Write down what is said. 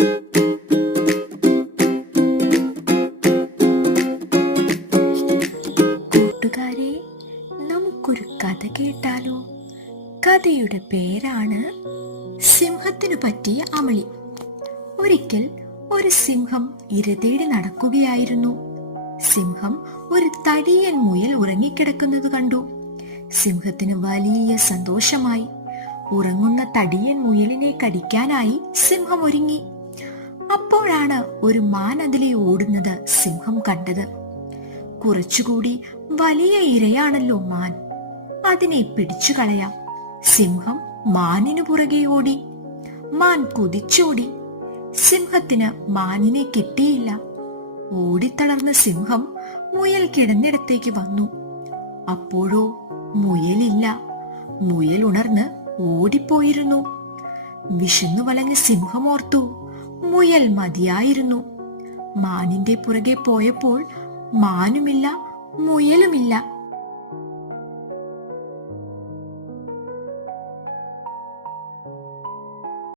കൂട്ടുകാരെ, നമുക്കൊരു കഥ കേട്ടാലോ? കഥയുടെ പേരാണ് സിംഹത്തിനു പറ്റിയ അമളി. ഒരിക്കൽ ഒരു സിംഹം ഇര തേടി നടക്കുകയായിരുന്നു. സിംഹം ഒരു തടിയൻ മുയൽ ഉറങ്ങിക്കിടക്കുന്നത് കണ്ടു. സിംഹത്തിന് വലിയ സന്തോഷമായി. ഉറങ്ങുന്ന തടിയൻ മുയലിനെ കടിക്കാനായി സിംഹം ഒരുങ്ങി. അപ്പോഴാണ് ഒരു മാൻ അതിലെ ഓടുന്നത് സിംഹം കണ്ടത്. കുറച്ചുകൂടി വലിയ ഇരയാണല്ലോ മാൻ, അതിനെ പിടിച്ചു കളയാം. സിംഹം മാനിനു പുറകെ ഓടി. മാൻ കുതിച്ചോടി. സിംഹത്തിന് മാനിനെ കിട്ടിയില്ല. ഓടിത്തളർന്ന സിംഹം മുയൽ കിടന്നിടത്തേക്ക് വന്നു. അപ്പോഴോ മുയലില്ല. മുയൽ ഉണർന്ന് ഓടിപ്പോയിരുന്നു. വിശന്നു വലഞ്ഞ സിംഹം ഓർത്തു, മുയൽ മതിയായിരുന്നു. മാനിന്റെ പുറകെ പോയപ്പോൾ മാനുമില്ല, മുയലുമില്ല.